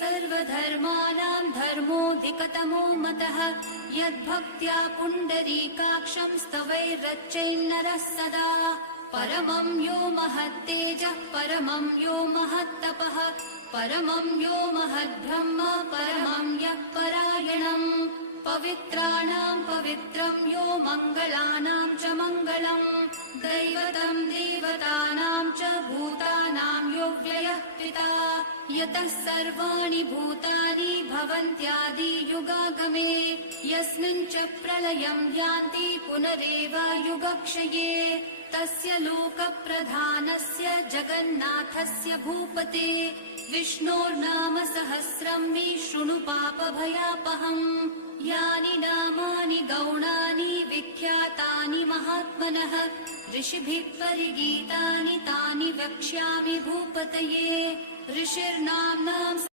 सर्वधर्माणां धर्मोऽधिकतमो मतः यद्भक्त्या पुण्डरीकाक्षं स्तवैरर्चयन्नरः सदा परमं यो महत्तेजः परमं यो महत्तपः परमं यो महद्ब्रह्म परमं यः परायणम् पवित्राणां पवित्रं यो मङ्गलानां च मङ्गलम् दैवतं देवतानां च भूतानां यो व्ययः पिता यतः सर्वाणि भूतानि भवन्त्यादियुगागमे यस्मिन् च प्रलयं यान्ति पुनरेव युगक्षये तस्य लोकप्रधानस्य जगन्नाथस्य भूपते विष्णोर्नाम सहस्रं मे शृणु पापभयापहम् यानि नामानि गौणानि विख्यातानि महात्मनः ऋषिभिः परिगीतानि तानि वक्ष्यामि भूपतये ऋषिर्नाम्नां